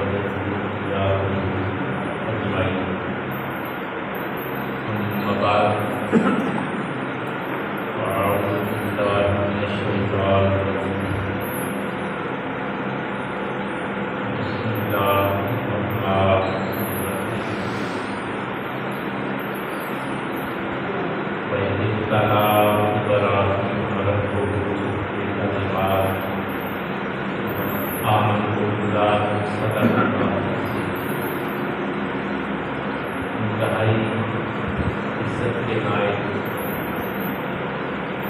وذرياتهم أجمعين. أما بعد فأعوذ بالله من الشيطان الرجيم. بسم الله الرحمن الرحيم. وإذ ابتلى إبراهيم ربه بكلمات آمنت بالله فصدقنا. انتہائی عزت کے نائب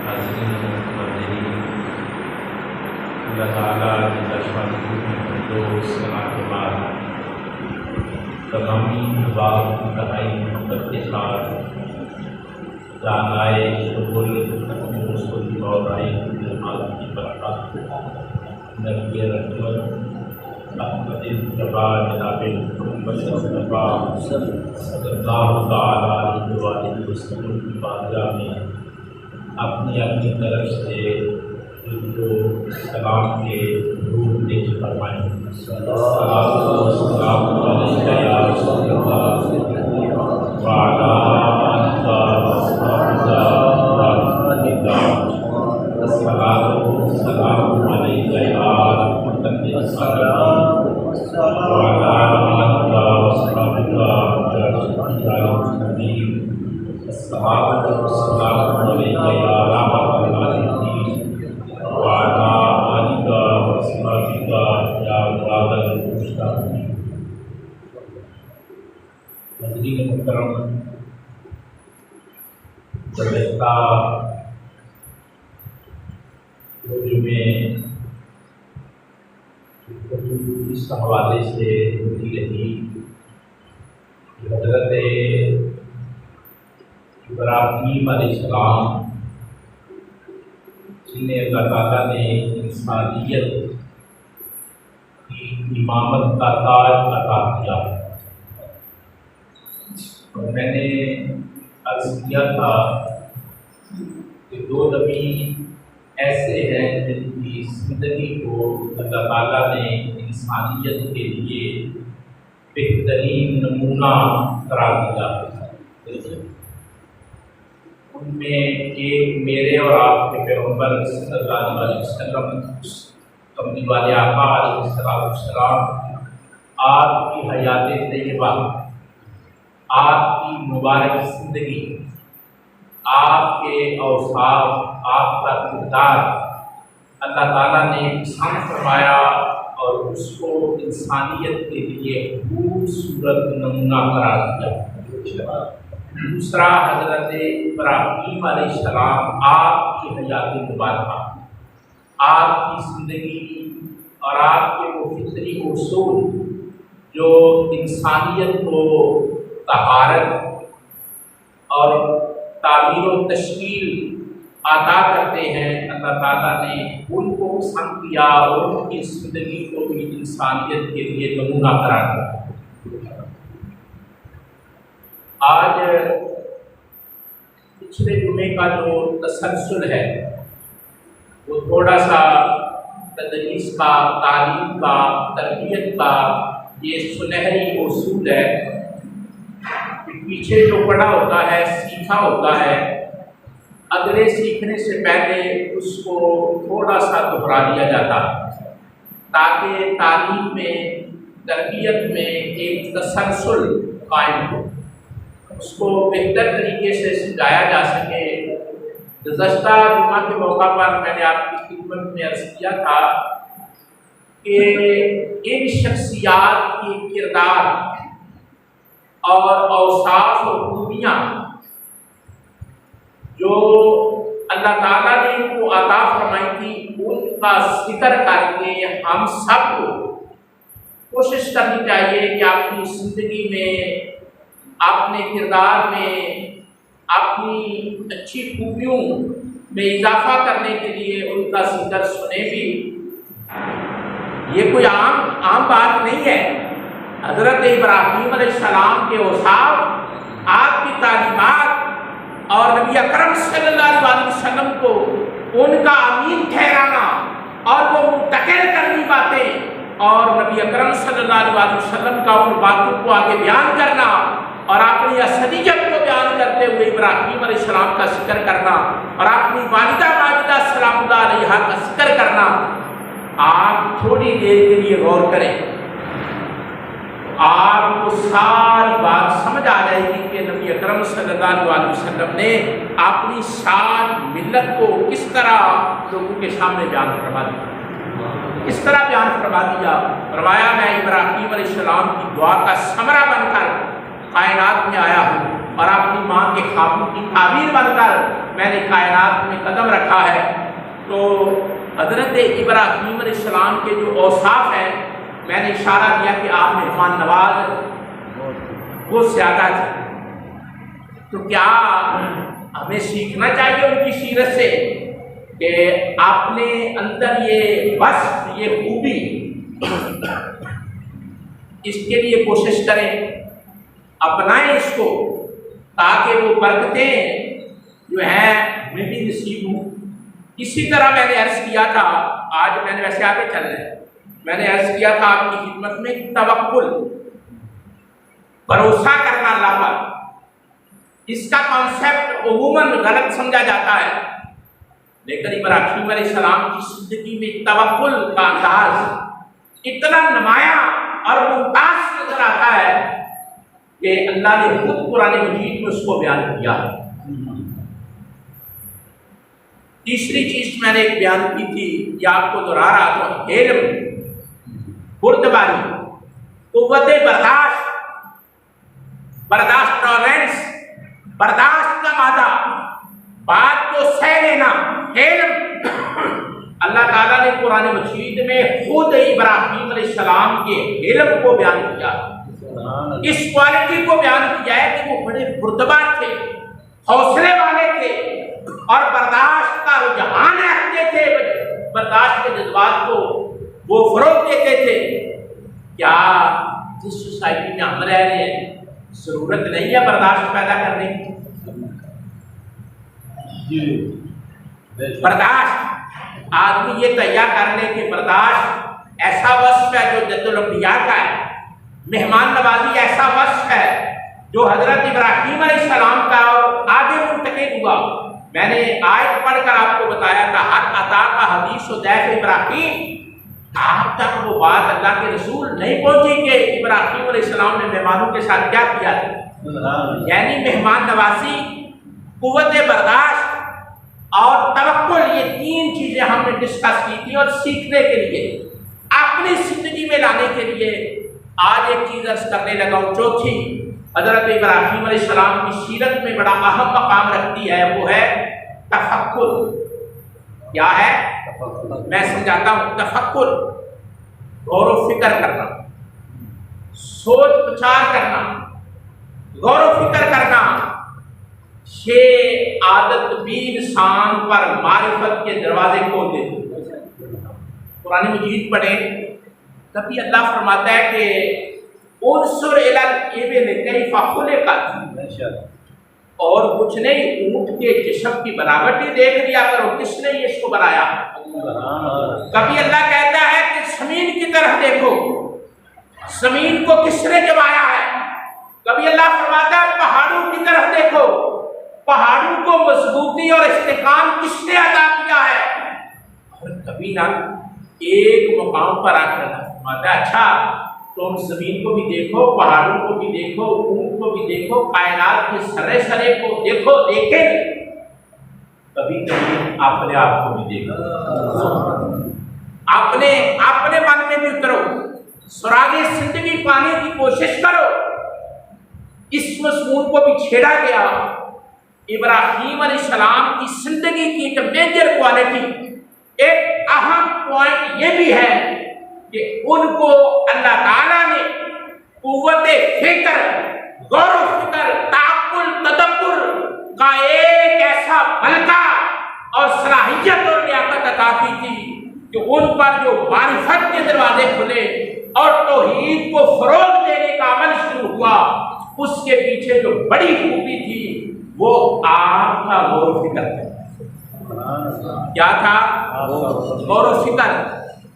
حاضرین مندرین، اللہ تعالیٰ کی دشمن دوست کے بعد تمامی احباب انتہائی محبت کے ساتھ جانائے شغل اپنے رسول اور آئی کی برکات نبی رحمت احمد الجبا جناب محمد مصطفیٰ صلی اللہ تعالیٰ علیہ وآلہ وسلم کی بارگاہ میں اپنی طرف سے سلام کے روح پیش فرمائیں. السلام علیکم یا رسول اللہ وعلیٰ آلہ وصحبہ السلام علیکم یا رحمۃ حضرین محترم، گزشتہ جمعے اس حوالے سے ہوتی رہی کہ حضرت ابراہیم علیہ السلام جنہیں اللہ تعالیٰ نے انسانیت کی امامت کا تاج عطا کیا. اور میں نے عرض کیا تھا کہ دو نبی ایسے ہیں جن کی زندگی کو اللہ تعالیٰ نے انسانیت کے لیے بہترین نمونہ قرار دیا. ان میں ایک میرے اور آپ کے پیغمبر صلی اللہ علیہ وسلم کملی والے آقا علیہ السلام، آپ کی حیات طیبہ، آپ کی مبارک زندگی، آپ کے اوصاف، آپ کا کردار اللہ تعالیٰ نے پسند فرمایا اور اس کو انسانیت کے لیے خوبصورت نمونہ قرار دیا. دوسرا، حضرت ابراہیم علیہ السلام، آپ کی حیات مبارکہ، آپ کی زندگی اور آپ کے وہ فطری اصول جو انسانیت کو طہارت اور تعمیر و تشکیل عطا کرتے ہیں، اللہ تعالیٰ نے ان کو پسند کیا اور ان کی زندگی کو بھی انسانیت کے لیے نمونہ قرار دیا. آج پچھلے جمعے کا جو تسلسل ہے وہ تھوڑا سا تدریس کا، تعلیم کا، تربیت کا یہ سنہری اصول ہے. پیچھے جو پڑھا ہوتا ہے، سیکھا ہوتا ہے، اگلے سیکھنے سے پہلے اس کو تھوڑا سا دہرا دیا جاتا ہے تاکہ تعلیم میں، تربیت میں ایک تسلسل قائم ہو، اس کو بہتر طریقے سے سمجھایا جا سکے. گزشتہ جمعہ کے موقع پر میں نے آپ کی خدمت میں عرض کیا تھا کہ ان شخصیات کی کردار اور اوصاف و خوبیاں جو اللہ تعالیٰ نے ان کو عطا فرمائی تھی، ان کا ذکر کر کے ہم سب کو کوشش کرنی چاہیے کہ اپنی زندگی میں، اپنے کردار میں، اپنی اچھی خوبیوں میں اضافہ کرنے کے لیے ان کا ذکر سنیں بھی. یہ کوئی عام بات نہیں ہے. حضرت ابراہیم علیہ السلام کے اوصاف، آپ کی تعلیمات اور نبی اکرم صلی اللہ علیہ وسلم کو ان کا امین ٹھہرانا اور وہ منتقل کرنی باتیں اور نبی اکرم صلی اللہ علیہ وسلم کا ان باتوں کو آگے بیان کرنا اور اپنی اسدیت کو بیان کرتے ہوئے ابراہیم علیہ السلام کا ذکر کرنا اور اپنی والدہ ماجدہ سلام اللہ علیہا کا ذکر کرنا، آپ تھوڑی دیر کے لیے غور کریں، آپ کو ساری بات سمجھ آ جائے گی کہ نبی اکرم صلی اللہ علیہ وسلم نے اپنی ساری ملت کو کس طرح لوگوں کے سامنے بیان فرما دیا، کس طرح بیان فرما دیا۔ فرمایا میں ابراہیم علیہ السلام کی دعا کا ثمرہ بن کر کائنات میں آیا ہوں اور اپنی ماں کے خوابوں کی تعبیر بن کر میں نے کائنات میں قدم رکھا ہے۔ تو حضرت ابراہیم علیہ السلام کے جو اوصاف ہیں، میں نے اشارہ دیا کہ آپ مہمان نواز وہ زیادہ تھے، تو کیا ہمیں سیکھنا چاہیے ان کی سیرت سے کہ اپنے اندر یہ وصف، یہ خوبی، اس کے لیے کوشش کریں، اپنائیں اس کو، تاکہ وہ برکتیں جو ہیں میں بھی نصیب ہوں۔ اسی طرح میں نے عرض کیا تھا، آج میں نے ویسے آگے چل رہے ہیں، میں نے عرض کیا تھا آپ کی خدمت میں توکل، بھروسہ کرنا اللہ پر، اس کا کانسیپٹ عموماً غلط سمجھا جاتا ہے، لیکن ابراہیم علیہ السلام کی زندگی میں توکل کا انداز اتنا نمایاں اور ممتاز نظر آتا ہے کہ اللہ نے خود قرآن مجید میں اس کو بیان کیا ہے۔ تیسری چیز میں نے ایک بیان کی تھی، یہ آپ کو دہرا رہا تھا، علم، بردباری، قوت برداشت، برداشت ٹالرنس، برداشت کا مادہ، بات کو سہ لینا، علم۔ اللہ تعالیٰ نے قرآن مجید میں خود ابراہیم علیہ السلام کے علم کو بیان کیا، اس کوالٹی کو بیان کیا ہے کہ وہ بڑے بردبار تھے، حوصلے والے تھے اور برداشت کا رجحان رکھتے تھے، برداشت کے جذبات کو وہ فروغ دیتے تھے۔ کیا جس سوسائٹی میں ہم رہ رہے ہیں ضرورت نہیں ہے برداشت پیدا کرنے کی؟ برداشت آدمی یہ تیار کر لے کہ برداشت ایسا وصف ہے جو جد الانبیاء کا ہے، مہمان نوازی ایسا وصف ہے جو حضرت ابراہیم علیہ السلام کا اور آگے منتقل ہوا۔ میں نے آیت پڑھ کر آپ کو بتایا تھا، حق عطا کا حدیث و ضیف ابراہیم، آپ تک وہ بات اللہ کے رسول نہیں پہنچی کہ ابراہیم علیہ السلام نے مہمانوں کے ساتھ کیا کیا تھا، یعنی مہمان نوازی، قوت برداشت اور توکل، یہ تین چیزیں ہم نے ڈسکس کی تھی، اور سیکھنے کے لیے، اپنی زندگی میں لانے کے لیے آج ایک چیز عرض کرنے لگا ہوں، چوتھی حضرت ابراہیم علیہ السلام کی سیرت میں بڑا اہم مقام رکھتی ہے، وہ ہے تفکر۔ کیا ہے؟ میں سمجھاتا ہوں، تفکر، غور و فکر کرنا، سوچ بچار کرنا، غور و فکر کرنا، یہ عادت بھی انسان پر معرفت کے دروازے کھول دیتی ہے۔ قرآن مجید پڑھیں، تبھی اللہ فرماتا ہے کہ انظر الی الابل کیف خلقت، اور کچھ نہیں، اونٹ کے جسم کی بناوٹ ہی دیکھ لیا کرو، کس نے اس کو بنایا۔ کبھی اللہ کہتا ہے کہ زمین کی طرف دیکھو، زمین کو کس نے جمایا ہے۔ کبھی اللہ فرماتا ہے پہاڑوں کی طرف دیکھو، پہاڑوں کو مضبوطی اور استحکام کس نے عطا کیا ہے۔ اور کبھی نہ ایک مقام پر آ کر فرماتا ہے اچھا تم زمین کو بھی دیکھو، پہاڑوں کو بھی دیکھو، اونٹ کو بھی دیکھو، کائنات کے سرے سرے کو دیکھو، دیکھیں کبھی کبھی اپنے آپ کو بھی دیکھو، اپنے من میں بھی اترو، سراغ زندگی پانے کی کوشش کرو۔ اس مضمون کو بھی چھیڑا گیا۔ ابراہیم علیہ السلام کی زندگی کی ایک میجر کوالٹی، ایک اہم پوائنٹ یہ بھی ہے کہ ان کو اللہ تعالیٰ نے قوت فکر، غور و فکر، تعقل، تدبر کا ایک ایسا ملکہ اور صلاحیت اور لیاقت عطا کی تھی کہ ان پر جو معرفت کے دروازے کھلے اور توحید کو فروغ دینے کا عمل شروع ہوا، اس کے پیچھے جو بڑی خوبی تھی وہ آپ کا غور و فکر تھا۔ کیا تھا؟ غور و فکر۔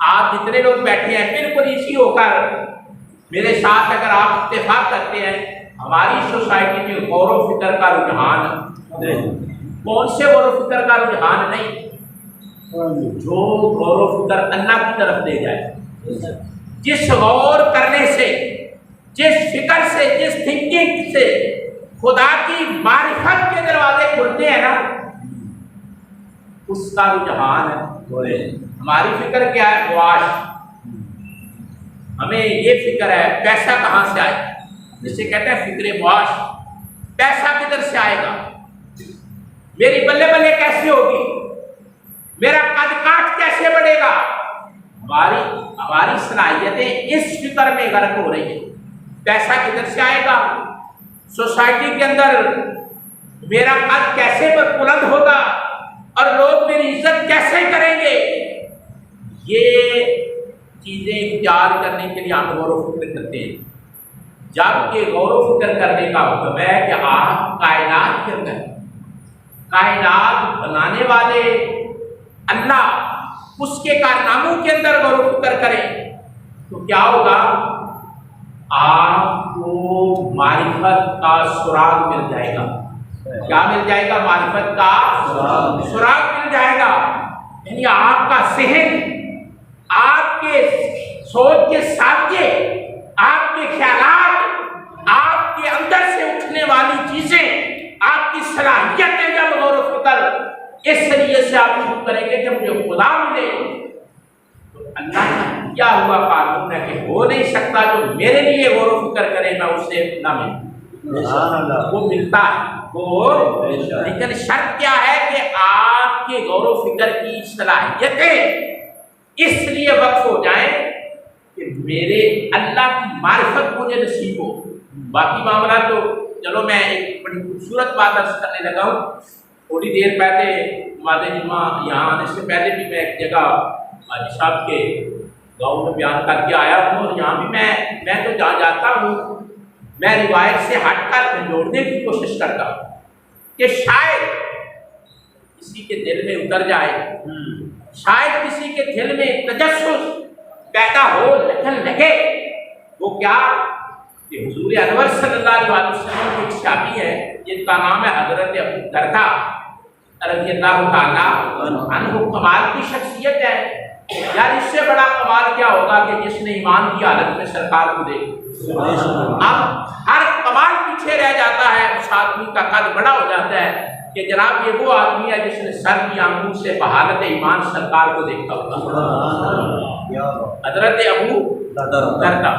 آپ جتنے لوگ بیٹھے ہیں بالکل اسی ہو کر میرے ساتھ اگر آپ اتفاق کرتے ہیں، ہماری سوسائٹی میں غور و فکر کا رجحان کون سے غور و فکر کا رجحان نہیں، جو غور و فکر اللہ کی طرف لے جائے، جس غور کرنے سے، جس فکر سے، جس تھنکنگ سے خدا کی معرفت کے دروازے کھلتے ہیں نا، اس کا رجحان ہے۔ ہماری فکر کیا ہے؟ معاش، ہمیں یہ فکر ہے پیسہ کہاں سے آئے، جسے کہتے ہیں فکر معاش، پیسہ کدھر سے آئے گا، میری بلے بلے کیسے ہوگی، میرا قد کاٹ کیسے بڑھے گا۔ ہماری صلاحیتیں اس فکر میں غرق ہو رہی ہیں، پیسہ کدھر سے آئے گا، سوسائٹی کے اندر میرا قد کیسے بلند ہوگا اور لوگ میری عزت کیسے کریں گے، یہ چیزیں اختیار کرنے کے لیے ہم غور و فکر کرتے ہیں۔ جبکہ غور و فکر کرنے کا حکم ہے کہ آپ کائنات کے اندر، کائنات بنانے والے اللہ، اس کے کارناموں کے اندر غور و فکر کریں تو کیا ہوگا؟ آپ کو معرفت کا سراغ مل جائے گا۔ کیا مل جائے گا؟ معرفت کا سراغ مل جائے گا۔ یعنی آپ کا ذہن، آپ کے سوچ کے ساتھ، آپ کے خیالات، آپ کے اندر سے اٹھنے والی چیزیں، آپ کی صلاحیتیں جب غور و فکر اس طریقے سے آپ شروع کریں گے کہ مجھے خدا ملے، تو اللہ کا کیا ہوا قانون ہے کہ ہو نہیں سکتا جو میرے لیے غور و فکر کرے میں اسے نہ ملوں، وہ ملتا ہے۔ لیکن شرط کیا ہے کہ آپ کے غور و فکر کی صلاحیتیں اس لیے وقف ہو جائیں کہ میرے اللہ کی معرفت مجھے نصیب ہو۔ باقی معاملہ تو چلو میں ایک بڑی خوبصورت بات عرض کرنے لگا ہوں۔ تھوڑی دیر پہلے مادہ جمعہ یہاں آنے سے پہلے بھی میں ایک جگہ حاجی صاحب کے گاؤں میں بیان کر کے آیا ہوں، اور یہاں بھی میں تو جہاں جاتا ہوں میں روایت سے ہٹ کر جوڑنے کی کوشش کرتا ہوں کہ شاید کسی کے دل میں اتر جائے، شاید کسی کے دل میں تجسس پیدا ہو لگے۔ وہ کیا کہ حضور انور صلی اللہ علیہ وسلم کی ایک صحابی ہے جن کا نام ہے حضرت ابو درداء رضی اللہ تعالیٰ عنہ۔ کمال کی شخصیت ہے یار، اس سے بڑا کمال کیا ہوگا کہ جس نے ایمان کی حالت میں سرکار کو دیکھا۔ اب ہر کمال پیچھے رہ جاتا ہے، اس آدمی کا قد بڑا ہو جاتا ہے کہ جناب یہ وہ آدمی ہے جس نے سر کی آنکھوں سے بحالت ایمان سرکار کو دیکھا ہوگا۔ حضرت ابو درداء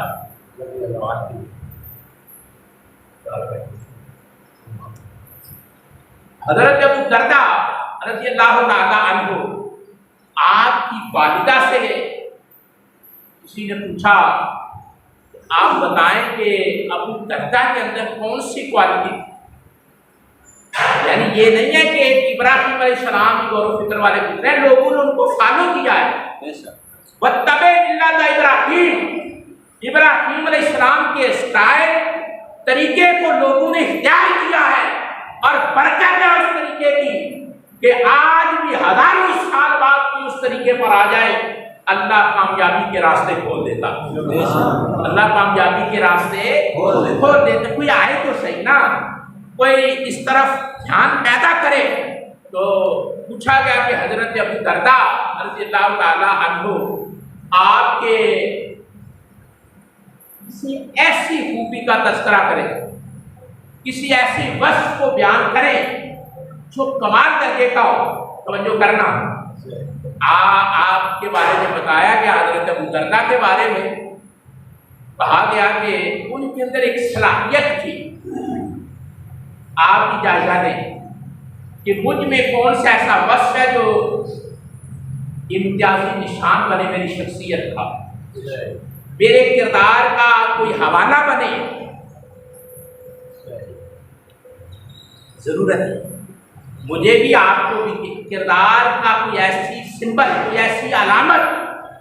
حضرت ابو درداء رضی اللہ تعالیٰ عنہ، آپ کی والدہ سے کسی نے پوچھا آپ بتائیں کہ ابو درداء کے اندر کون سی کوالٹی، یعنی یہ نہیں ہے کہ ابراہیم علیہ السلام کی غور و فکر والے پوچھ رہے ہیں، لوگوں نے ان کو فالو کیا ہے۔ وَاتَّبِعْ مِلَّةَ ابراہیم، ابراہیم علیہ السلام کے اسٹائل طریقے کو لوگوں نے اختیار کیا ہے، اور برکت ہے اس طریقے کی کہ آج بھی ہزاروں سال بعد بھی اس طریقے پر آ جائے، اللہ کامیابی کے راستے کھول دیتا، اللہ کامیابی کے راستے کھول دیتا۔ کوئی آئے تو صحیح نا، کوئی اس طرف دھیان پیدا کرے۔ تو پوچھا گیا کہ حضرت ابو درداء رضی اللہ تعالیٰ عنہ آپ کے کسی ایسی خوبی کا تذکرہ کریں، کسی ایسی وصف کو بیان کریں جو کمال درجے کا ہو۔ توجہ کرنا، آپ کے بارے میں بتایا گیا، حضرت ابو درداء کے بارے میں کہا گیا کہ ان کے اندر ایک صلاحیت تھی، آپ کی جائزہ دیں کہ مجھ میں کون سا ایسا وصف ہے جو امتیازی نشان بنے میری شخصیت کا، میرے کردار کا کوئی حوالہ بنے۔ ضرورت ہے مجھے بھی آپ کو بھی کردار کا کوئی ایسی سمبل، کوئی ایسی علامت،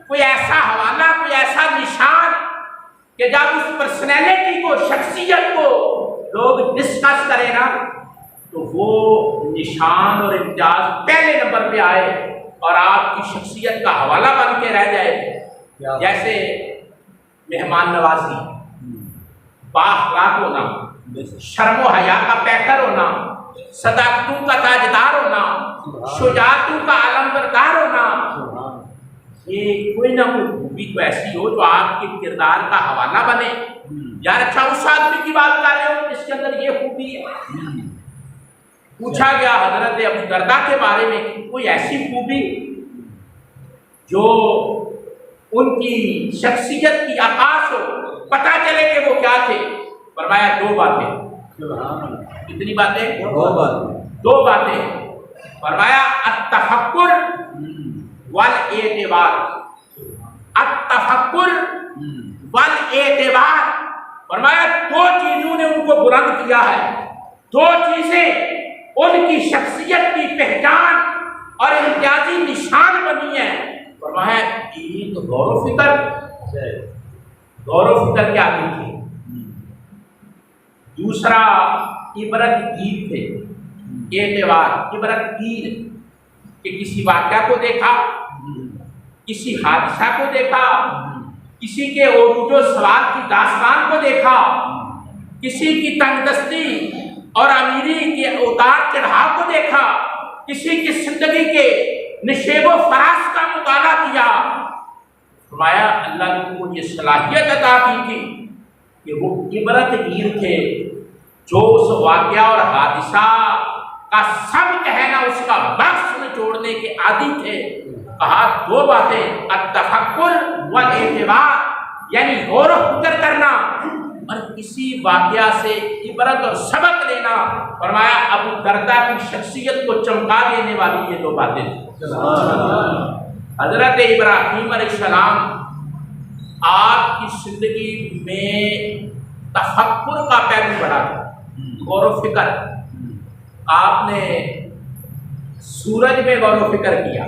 کوئی ایسا حوالہ، کوئی ایسا نشان کہ جب اس پرسنالٹی کو، شخصیت کو لوگ ڈسکس کریں نا تو وہ نشان اور امتیاز پہلے نمبر پہ آئے اور آپ کی شخصیت کا حوالہ بن کے رہ جائے، جیسے مہمان نوازی، بااخلاق ہونا، شرم و حیا کا پیکر ہونا، صداقتوں کا تاجدار ہونا، شجاعتوں کا علم بردار ہونا، یہ کوئی نہ کوئی خوبی تو ایسی ہو جو آپ کے کردار کا حوالہ بنے۔ یار اچھا اس آدمی کی بات کر رہے ہو جس کے اندر یہ خوبی ہے۔ پوچھا گیا حضرت ابو درداء کے بارے میں کہ کوئی ایسی خوبی جو ان کی شخصیت کی عکاس ہو، پتہ چلے کہ وہ کیا تھے؟ فرمایا دو باتیں۔ کتنی باتیں؟ دو باتیں۔ فرمایا التفکر والاعتبار، التفکر والاعتبار۔ فرمایا دو چیزوں نے ان کو بلند کیا ہے، دو چیزیں ان کی شخصیت کی پہچان اور امتیازی نشان بنی ہے۔ فرمایا ایک غور و فکر، غور و فکر کی عادت تھی، دوسرا عبرت گیر تھے۔ اعتبار، عبرت گیر کہ کسی واقعہ کو دیکھا، کسی حادثہ کو دیکھا، کسی کے عروج و سوال کی داستان کو دیکھا، کسی کی تنگ دستی اور امیری کے اتار چڑھاؤ کو دیکھا، کسی کی زندگی کے نشیب و فراز کا مطالعہ کیا۔ فرمایا اللہ نے ان کو یہ صلاحیت عطا کی تھی کہ وہ عبرت گیر تھے، جو اس واقعہ اور حادثہ کا سب کہنا اس کا بخش نچوڑنے کے عادی تھے۔ کہا دو باتیں، التفکر والاعتبار، یعنی غور و فکر کرنا اور کسی واقعہ سے عبرت اور سبق لینا۔ فرمایا ابو درداء کی شخصیت کو چمکا دینے والی یہ دو باتیں۔ حضرت ابراہیم علیہ السلام آپ کی زندگی میں تفکر کا پہلو بڑھا تھا، غور و فکر۔ آپ نے سورج میں غور و فکر کیا،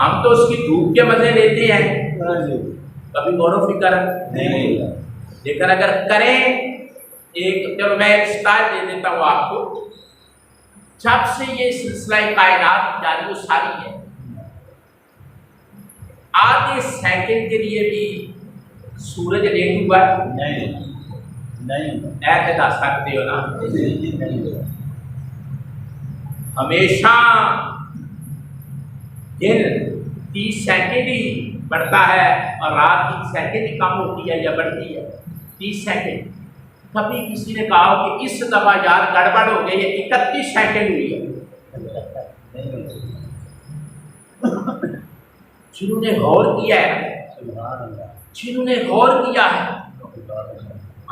ہم تو اس کی دھوپ کے مزے لیتے ہیں، کبھی غور و فکر نہیں، لیکن اگر کریں، ایک جب میں ایک سٹائل دے دیتا ہوں آپ کو، جب سے یہ سلسلہ کائنات جاری و ساری ہے، آدھے سیکنڈ کے لیے بھی سورج لیٹ ہوا نہیں، اعتدا سکتے ہو نا؟ ہمیشہ دن 30 سیکنڈ ہی بڑھتا ہے اور رات 30 سیکنڈ ہی کم ہوتی ہے یا بڑھتی ہے، 30 سیکنڈ۔ کبھی کسی نے کہا کہ اس دفعہ یار گڑبڑ ہو گئی ہے، 31 سیکنڈ ہوئی ہے۔ جنہوں نے غور کیا ہے، جنہوں نے غور کیا ہے،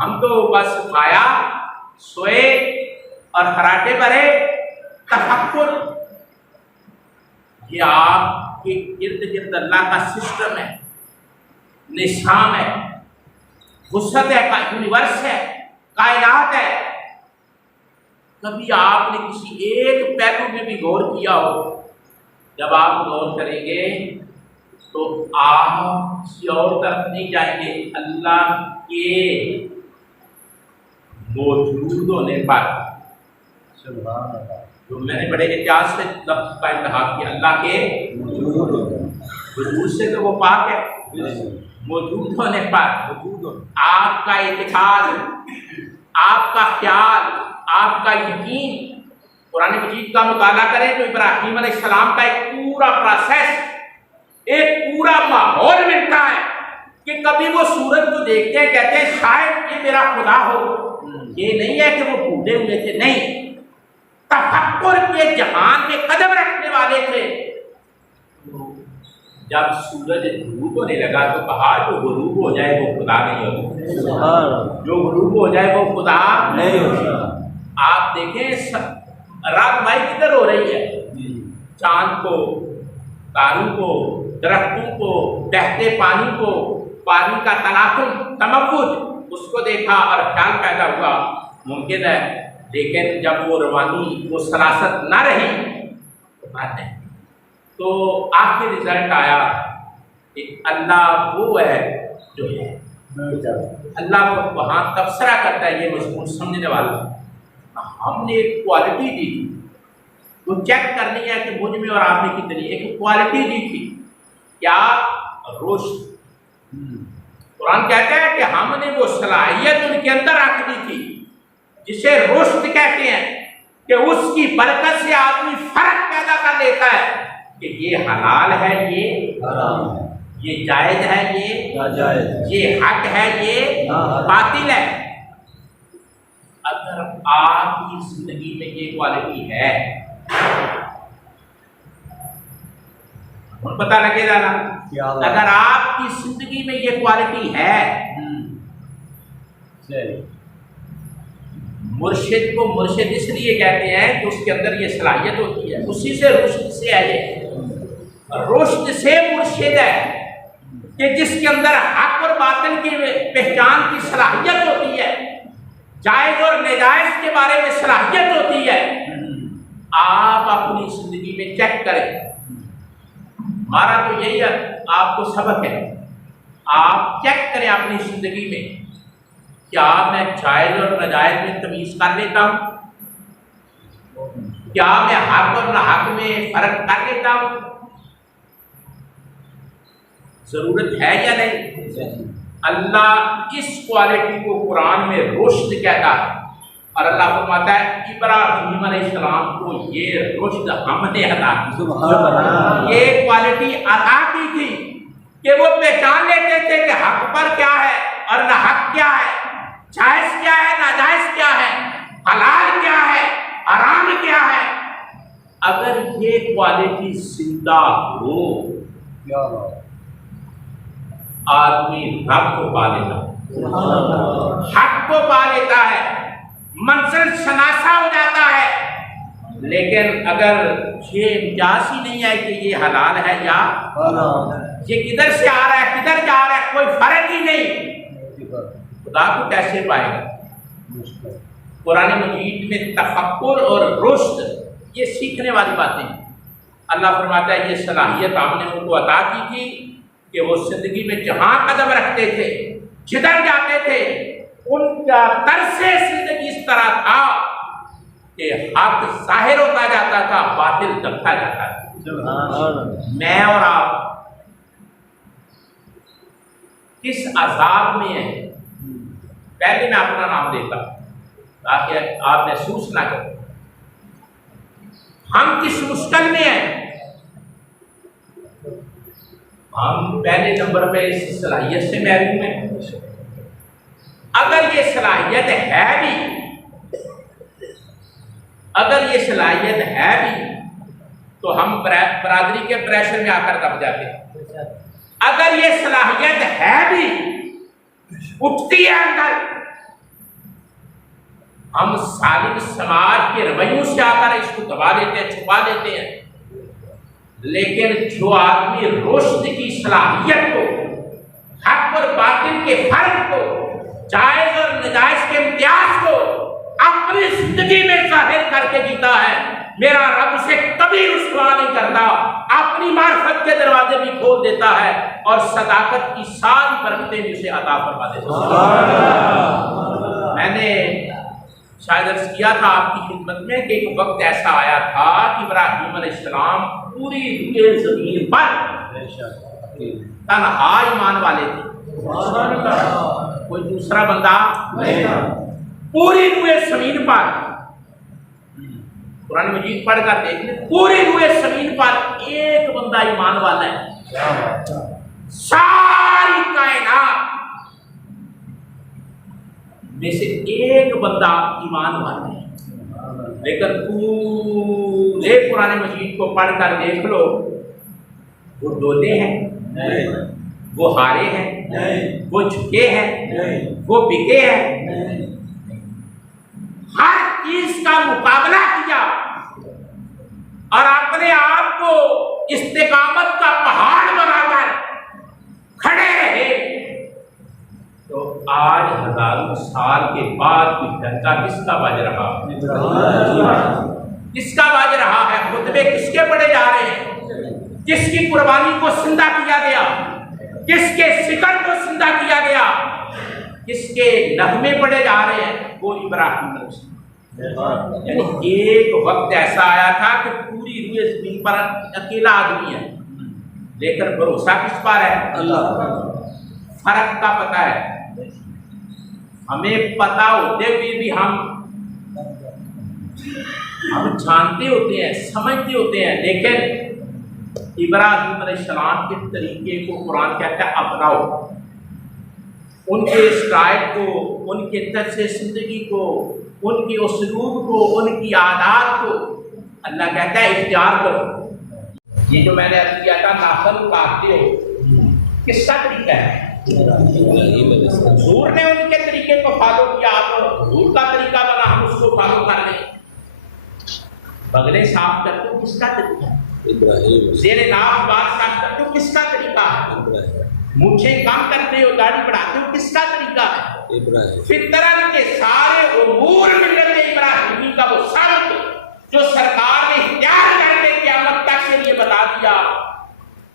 ہم تو بس کھایا، سوئے اور خراٹے بھرے۔ تفکر یہ آپ کے ارد گرد اللہ کا سسٹم ہے، نظام ہے، وسعت ہے، یونیورس ہے، کائنات ہے۔ کبھی آپ نے کسی ایک پہلو میں بھی غور کیا ہو؟ جب آپ غور کریں گے تو آپ کسی اور طرف نہیں جائیں گے، اللہ کے موجود ہونے پر۔ سبحان اللہ، جو میں نے بڑے احتیاط سے لفظ کا انتخاب کیا، اللہ کے وجود سے تو وہ پاک ہے، موجود ہونے پر آپ کا اعتقاد، آپ کا خیال، آپ کا یقین۔ قرآن مجید کا مطالعہ کریں تو ابراہیم علیہ السلام کا ایک پورا پروسیس، ایک پورا ماحول ملتا ہے کہ کبھی وہ سورج کو دیکھتے ہیں، کہتے ہیں شاید یہ میرا خدا ہو۔ یہ نہیں ہے کہ وہ بھولے ہوئے تھے، نہیں، تفکر کے جہان میں قدم رکھنے والے تھے۔ جب سورج غروب ہونے لگا تو کہا جو غروب ہو جائے وہ خدا نہیں ہوتا، جو غروب ہو جائے وہ خدا نہیں ہوتا۔ آپ دیکھیں رات بھائی کدھر ہو رہی ہے، چاند کو، تاروں کو، درختوں کو، بہتے پانی کو، پانی کا تلاقم، تموج، اس کو دیکھا اور خیال پیدا ہوا ممکن ہے، لیکن جب وہ روانی، وہ سراست نہ رہی تو بات ہے، تو آخر رزلٹ آیا کہ اللہ وہ ہے جو ہے۔ اللہ وہاں تبصرہ کرتا ہے، یہ مضمون سمجھنے والا، ہم نے ایک کوالٹی دی وہ چیک کرنی ہے کہ مجھ میں اور آپ میں کتنی ایک کوالٹی دی تھی کیا رشد. قرآن کہتا ہے کہ ہم نے وہ صلاحیت ان کے اندر رکھ دی تھی جسے رشد کہتے ہیں کہ اس کی برکت سے آدمی فرق پیدا کر لیتا ہے کہ یہ حلال ہے یہ حرام ہے، یہ جائز ہے یہ ناجائز، یہ حق ہے یہ باطل ہے. اگر آپ کی زندگی میں یہ کوالٹی ہے پتہ لگے گا نا. اگر آپ کی زندگی میں یہ کوالٹی ہے، مرشد کو مرشد اس لیے کہتے ہیں کہ اس کے اندر یہ صلاحیت ہوتی ہے، اسی سے رشد سے ہے. یہ رشد سے مرشد ہے کہ جس کے اندر حق اور باطل کی پہچان کی صلاحیت ہوتی ہے، جائز اور ناجائز کے بارے میں صلاحیت ہوتی ہے. آپ اپنی زندگی میں چیک کریں. ہمارا تو یہی ہے، آپ کو سبق ہے، آپ چیک کریں اپنی زندگی میں کیا میں جائز اور ناجائز میں تمیز کر لیتا ہوں، کیا میں حق اور ناحق میں فرق کر لیتا ہوں. ضرورت ہے یا نہیں؟ اللہ اس کوالٹی کو قرآن میں رشد کہتا ہے اور اللہ فرماتا ہے ابراہیم علیہ السلام کو یہ رشد ہم نے عطا کی، یہ کوالٹی عطا کی تھی کہ وہ پہچان لیتے تھے کہ حق پر کیا ہے اور ناحق کیا ہے، جائز کیا ہے ناجائز کیا ہے، حلال کیا ہے حرام کیا ہے. اگر یہ کوالٹی زندہ ہو آدمی رب کو پا لیتا، حق کو پا لیتا ہے، منزل شناسا ہو جاتا ہے. لیکن اگر یہ امتیاز ہی نہیں ہے کہ یہ حلال ہے یا یہ کدھر سے آ رہا ہے کدھر جا رہا ہے، کوئی فرق ہی نہیں، خدا کو کیسے پائے گا؟ قرآن مجید میں تفکر اور رشد یہ سیکھنے والی باتیں ہیں. اللہ فرماتا ہے یہ صلاحیت ہم نے ان کو عطا کی تھی کہ وہ زندگی میں جہاں قدم رکھتے تھے، جدھر جاتے تھے، ان کا طرز زندگی اس طرح تھا کہ حق ظاہر ہوتا جاتا تھا، باطل دبتا جاتا تھا. میں اور آپ کس عذاب میں ہیں؟ پہلے میں اپنا نام دیتا تاکہ آپ محسوس نہ کریں. ہم کس مشکل میں ہیں؟ ہم پہلے نمبر پہ اس صلاحیت سے محروم ہیں. اگر یہ صلاحیت ہے بھی، اگر یہ صلاحیت ہے بھی تو ہم برادری کے پریشر میں آ کر دب جاتے ہیں. اگر یہ صلاحیت ہے بھی اٹھتی ہے اندر، ہم سالم سماج کے رویوں سے آ کر اس کو دبا دیتے ہیں، چھپا دیتے ہیں. لیکن جو آدمی رشد کی صلاحیت کو، حق اور باطل کے فرق کو، جائز اور ناجائز کے امتیاز کو اپنی زندگی میں ظاہر کر کے جیتا ہے، میرا رب اسے کبھی رسوا نہیں کرتا، اپنی معرفت کے دروازے بھی کھول دیتا ہے اور صداقت کی ساری برکتیں بھی اسے عطا فرما دیتا ہے. میں نے شاید عرض کیا تھا آپ کی خدمت میں کہ ایک وقت ایسا آیا تھا کہ ابراہیم علیہ السلام پوری روئے زمین پر تنہا ایمان والے تھے، کوئی دوسرا بندہ نہیں تھا. پوری روئے زمین پر قرآن مجید پڑھ کر دیکھ لیں، پوری روئے زمین پر ایک بندہ ایمان والا ہے. ساری کائنات میں سے ایک بندہ ایمان والا ہے. لیکن پورے قرآن مجید کو پڑھ کر دیکھ لو، وہ ڈولے ہیں، وہ ہارے ہیں، وہ جھکے ہیں، وہ بکے ہیں. ہر چیز کا مقابلہ کیا اور اپنے آپ کو استقامت کا پہاڑ بنا کر کھڑے رہے. تو آج ہزاروں سال کے بعد بھی ڈنکا کس کا بج رہا ہے؟ کس کا بج رہا ہے؟ خطبے کس کے پڑھے جا رہے ہیں؟ کس کی قربانی کو زندہ کیا گیا؟ کس کے ذکر کو زندہ کیا گیا؟ کس کے نغمے پڑھے جا رہے ہیں؟ وہ ابراہیم علیہ السلام. یعنی ایک وقت ایسا آیا تھا کہ پوری روئے زمین پر اکیلا آدمی ہے، لیکن بھروسہ کس پر ہے؟ اللہ۔ فرق کا پتہ ہے، ہمیں پتہ ہوتے ہوئے بھی ہم جانتے ہوتے ہیں، سمجھتے ہوتے ہیں، لیکن ابراہیم علیہ السلام کے طریقے کو قرآن کہتا ہے اپناؤ، ان کے اسٹائل کو، ان کے طرز زندگی کو، ان کے اسلوب کو، ان کی عادات کو اللہ کہتا ہے اختیار کرو۔ یہ جو میں نے عرض کیا تھا ناخن کاٹتے ہو، کس کا طریقہ ہے؟ حضور نے ان کے طریقے کو فالو کیا، آپ حضور کا طریقہ بنا ہم اس کو فالو کر لیں۔ بغلیں صاف کرتے ہو کس کا طریقہ ہے؟ زیر ناف بال صاف کرتے ہو کس کا طریقہ ہے؟ مونچھیں کم کرتے ہو، داڑھی بڑھاتے ہو کس کا طریقہ ہے؟ فطرت کے سارے امور ملت ابراہیمی کا وہ سب جو سرکار نے اختیار کر کے قیامت تک کے لیے بتا دیا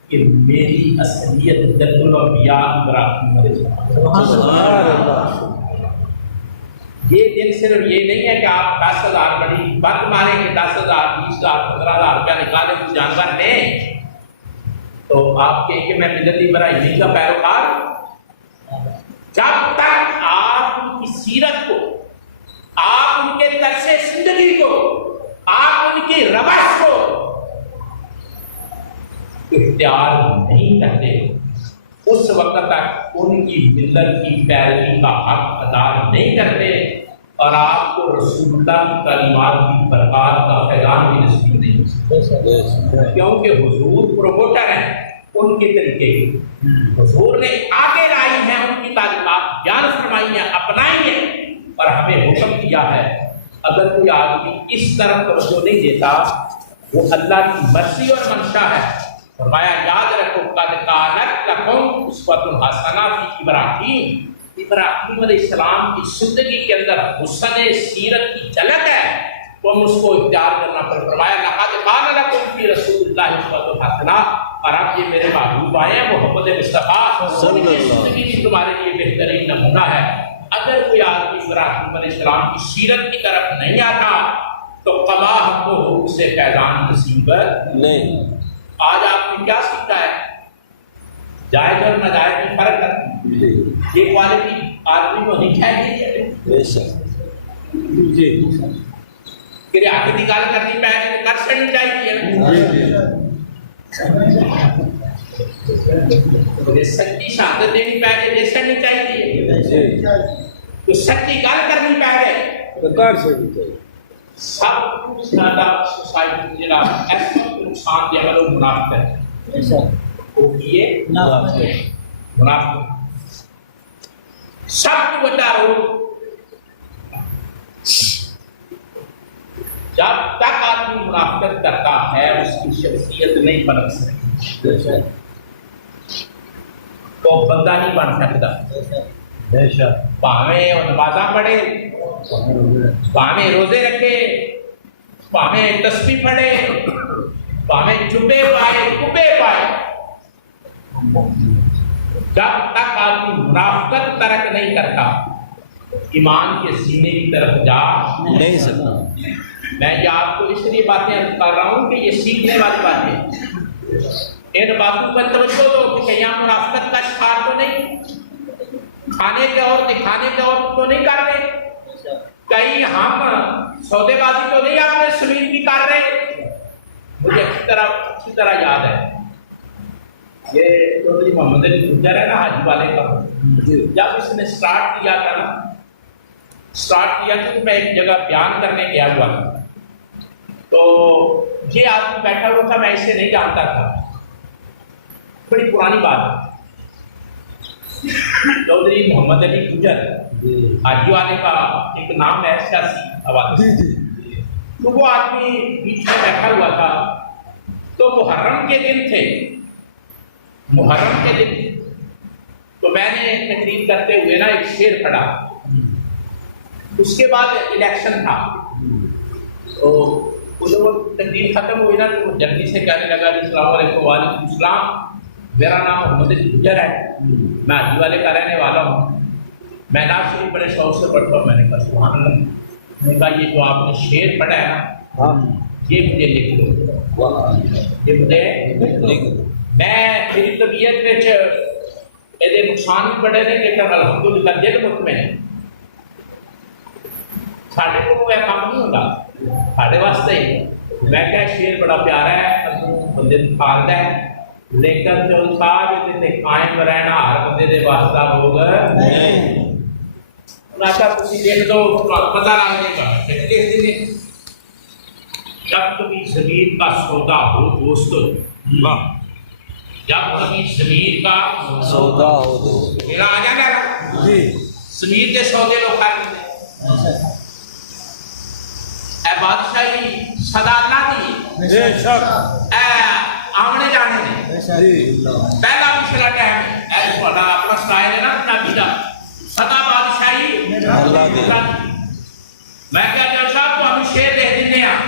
کہ میری اصلیت جد الانبیاء ابراہیم علیہ السلام۔ یہ دن صرف یہ نہیں ہے کہ آپ 10,000 بڑی بند ماریں گے، 10,000 20,000 15,000 روپیہ نکالیں کچھ جانور لیں تو آپ کہیں کہ میں ملت ابراہیمی کا پیروکار۔ جب تک آپ ان کی سیرت کو، آپ ان کے طرز زندگی کو، آپ ان کی روش کو اختیار نہیں کرتے، اس وقت تک ان کی ملت کی پیروی کا حق ادا نہیں کرتے، اور آپ کو رسول اللہ کی تعلیمات کی برکات کا فیضان بھی نصیب نہیں ہو سکتا، کیونکہ حضور پروموٹر ہیں ان کے طریقے کی، حضور نے آگے لائی ہیں ان کی تعلیمات، بیان فرمائی ہیں، اپنائی ہیں، اور ہمیں حکم کیا ہے اگر کوئی آدمی اس طرف توجہ نہیں دیتا وہ اللہ کی مرضی اور منشا ہے۔ فرمایا یاد رکھو قد کانت لکم اسوۃ حسنہ فی ابراہیم، ابراہیم علیہ السلام کی زندگی کے اندر حسن سیرت کی جھلک ہے، تو ہم اس کو اختیار کرنا پڑے۔ فرمایا لقد کان لکم فی رسول اللہ اسوۃ حسنہ، اور اب یہ میرے محبوب آئے ہیں محمد مصطفیٰ، ان کی زندگی بھی تمہارے لیے بہترین نمونہ ہے۔ اگر کوئی آدمی ابراہیم علیہ السلام کی سیرت کی طرف نہیں آتا تو قضا ہم کو حکم سے فیضان نصیب نہیں۔ آج آپ نے کیا سیکھا ہے؟ جائز اور ناجائز میں فرق کرتی ہے، یہ کوالٹی آدمی کو نہیں چاہیے کہ ریاست نکال کرنی پہلے کر سکنی چاہیے، سچی شہادت دینی پہلے دے سکنی چاہیے، تو سچی گل کرنی پہلے کر سکنی چاہیے۔ سب کچھ زیادہ سوسائٹی جڑا اس وقت نقصان دے والا منافق ہے، وہ کیے منافق سب کو بتا رہو۔ جب تک آدمی منافقت کرتا ہے اس کی شخصیت نہیں بن سکتی، تو بندہ نہیں بن سکتا۔ پاویں وہ نمازاں پڑھے، پاویں روزے رکھے، پاویں تسبیح پڑھے، پاویں جبے پائے کبے پائے، جب تک آدمی منافقت ترک نہیں کرتا ایمان کے سینے کی طرف جا نہیں سکتا۔ میں یہ آپ کو اس لیے باتیں کر رہا ہوں کہ یہ سیکھنے والی باتیں، ان باتوں پر توجہ دو کہ کہیں منافقت کا شکار تو نہیں، کھانے کے اور دکھانے کے اور تو نہیں کر رہے، کہیں ہم سودے بازی تو نہیں آپ نے سلیم کی کر رہے۔ مجھے اچھی طرح یاد ہے یہ چودھری محمد علی گجر ہے نا حاجی والے کا، جب اس نے سٹارٹ کیا تھا نا، سٹارٹ کیا تو میں ایک جگہ بیان کرنے گیا ہوا تھا، تو یہ آدمی بیٹھا ہوا تھا، میں اسے نہیں جانتا تھا، بڑی پرانی بات ہے، چودھری محمد علی گجر حاجی والے کا ایک نام ہے سیاسی حوالے سے، تو وہ آدمی بیچ میں بیٹھا ہوا تھا، تو محرم کے دن تھے، محرم کے دن تو میں نے تقریر کرتے ہوئے نا ایک شعر پڑھا، اس کے بعد الیکشن تھا، تو وہ تقریر ختم ہوئی نا تو جلدی سے کہنے لگا السلام علیکم، وعلیکم السلام، میرا نام محمد علی گجر ہے، میں حاجی والے کا رہنے والا ہوں، میں نعت شریف بڑے شوق سے پڑھتا ہوں۔ میں نے کہا سبحان اللہ، نے کہا یہ جو آپ نے شعر پڑھا ہے نا یہ مجھے لکھ دو، یہ مجھے لکھ دو۔ میں میری طبیعت میں یہ نقصان بھی بڑے نے لیکن الحمدللہ دل مطمئن ہے۔ ساڈے کو یہ کام نہیں ہوتا، ساڈے واسطے ہی میں کہا شعر بڑا پیارا ہے، بندے پالتا ہے، لیکن جو صاحب تے قائم رہنا ہر بندے دے واسطہ لوگ نہیں۔ اچھا تسی دیکھ دو پتہ لگ جائے گا دیکھ دیں جب کبھی ضمیر کا سودا ہو دوستو، جب کبھی ضمیر کا سودا ہو دوستو، میرا آ جانا ہے جی ضمیر کے سودے لوگ کر دیتے ہیں۔ اے بادشاہی صدا اللہ دی بے شک اے آمنے جانے نے پہلا پچھلا ٹائم اے تھوڑا اپنا سٹائل ہے نا نبی دا صدا بادشاہی اللہ دی۔ میں کیا جب صاحب تمہیں شعر دے دینے ہاں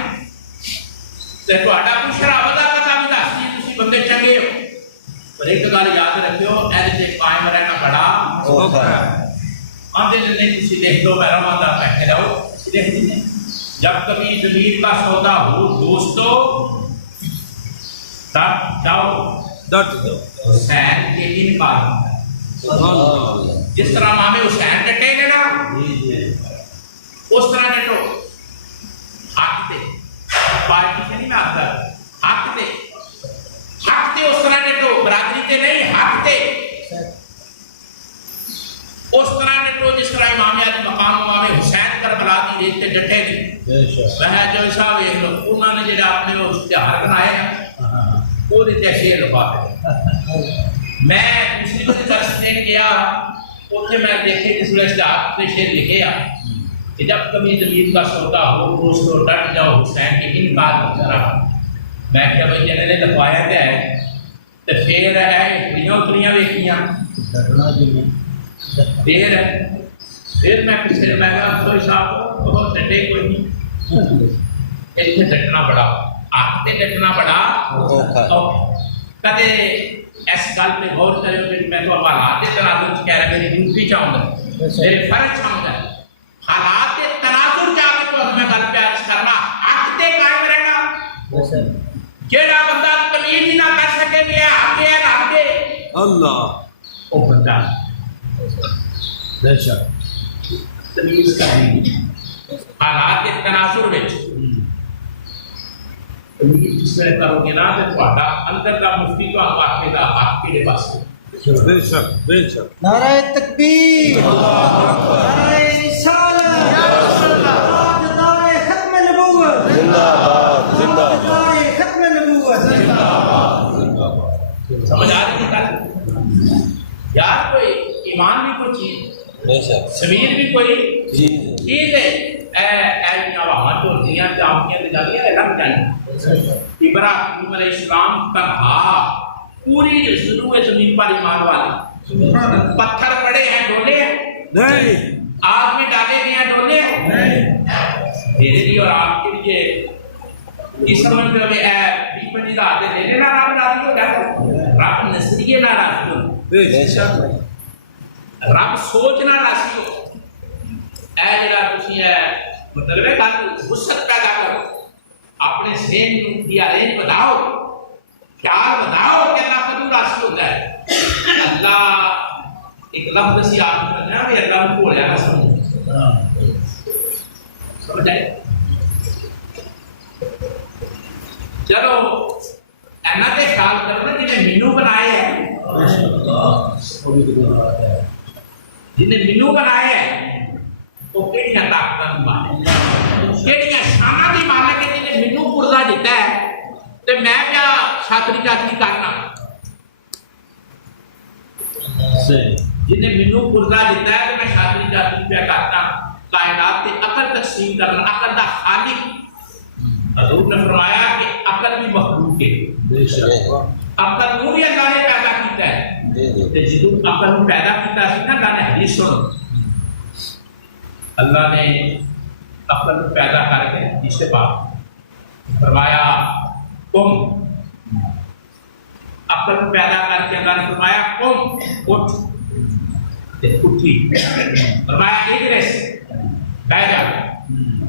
تے تہاڈا کچھ رابطہ پتہ بھی دس دی تسی بندے چنگے ہو، پر ایک گل یاد رکھیو اے تے قائم رہنا بڑا اوکھا ہے۔ آندے نے تسی دیکھ دو میرا ماندا بیٹھے رہو تسی دیکھ دینے جب کبھی ضمیر کا سودا ہو دوستو تب جاؤ ڈٹ دو۔ حسین کے انکار جس طرح امام حسین ڈٹے گے نا اس طرح ڈٹو حق دے پارٹی سے نہیں میں آتا حق دے اس طرح ڈٹو برادری تے نہیں حق دے اس طرح ڈٹو جس طرح امام علی مقام امام حسین کربلا دی ریت تے ڈٹے گی۔ میں جو صاحب یہ لوگ انہوں نے جڑا اپنے وہ اشتہار بنائے نا وہ دیتے شعر لکھا کے میں دوسری بڑی درس نے کیا اتنے میں دیکھے جس میں اشتہار نے شعر لکھے کہ جب کبھی ضمیر کا سودا ہو دوستو ڈٹ جاؤ حسین کے انکار کی طرح۔ میں کہا بھائی جنہیں نے لکھوایا تے ہے تو پھر ہے اتنیاں اتنیاں ویکھیاں پھر میں کسی نے میں کہا کوئی صاحب بہت ڈٹے کوئی نہیں اتنے ڈٹنا بڑا آتے ڈٹنا بڑا کدے اس گل پہ غور کرو کہ میں تو حالات کے تناظر کہہ رہا میری ڈیوٹی چاہوں گا میرے فرض چاہوں گا حالات کے تناظر جا کے تو ہمیں گل پہ عرض کرنا حق تے قائم رہنا جیڑا بندہ تمیز ہی نہ کر سکے کہ حق ہے نہ حق ہے اللہ وہ بندہ بے شک تمیز کرنی حالات کے تناظر میں تمیز جس میں کرو گے نا تو تھوڑا اندر کا مفتی تو آپ کا حق کے پاس بے شک بے شک۔ نعرہ تکبیر، نعرہ رسالت، تاجدار ختم نبوت، زندہ باد زندہ باد تاجدار ختم نبوت، سمجھ آ رہی ہے یار کوئی ایمان بھی کوئی چیز بے شک ضمیر بھی کوئی چیز ہے۔ اے عوامت ہوتیاں چاپیاں تے جالیاں لگ جائیں۔ ابراہیم علیہ السلام تنہا پوری ضرور زمین پر ایمان والے پتھر پڑے ہیں ڈولے ہیں نہیں، آگ میں ڈالے گئے ہیں ڈولے ہیں نہیں، میرے لیے اور آپ کے لیے اس سمجھ میں اے بھی پنجی دا آتے دینے نہ راضی ہو گیا رب نصریے نہ راضی ہو بے شک رب سوچنا راضی ہو اے جڑا تسی ہے مطلب ہے کہ وسعت پیدا کرو اپنے ذہن کی ارینج بناؤ خیال بناؤ کہ اللہ کدوں راضی ہوتا ہے۔ اللہ ایک لفظ سی آپ نے کہا کہ اللہ کو لیا نہ سمجھ آئے چلو اینا دے خیال کرنا جنہیں مینو بنائے ہیں جنہیں مینو بنائے ہیں وہ کیڑیاں طاقتاں دی مالک کیڑیاں شاناں دی مالک ہے جنہیں مینو پرزا دیتا ہے تے میں کیا شاکری چاکری کرنا جنہیں مینو پرزا دیتا ہے تو میں شاکری چاکری پہ کرنا کائنات تے عقل تقسیم کرنا عقل دا خالق حضور نے فرمایا کہ عقل بھی مخلوق ہے عقل نور اللہ نے پیدا کیتا ہے تے جدوں عقل کو پیدا کیتا سی نا گانے حدیث سن اللہ نے عقل کو پیدا کر کے حدیث سے بات فرمایا قم عقل کو پیدا کر کے اللہ نے فرمایا قم اٹھ تے اٹھی فرمایا اجلس بیٹھ جا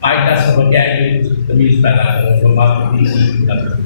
آئندہ سمجھ آئے گی تمیز پیدا کرو جو بات ہوتی ہے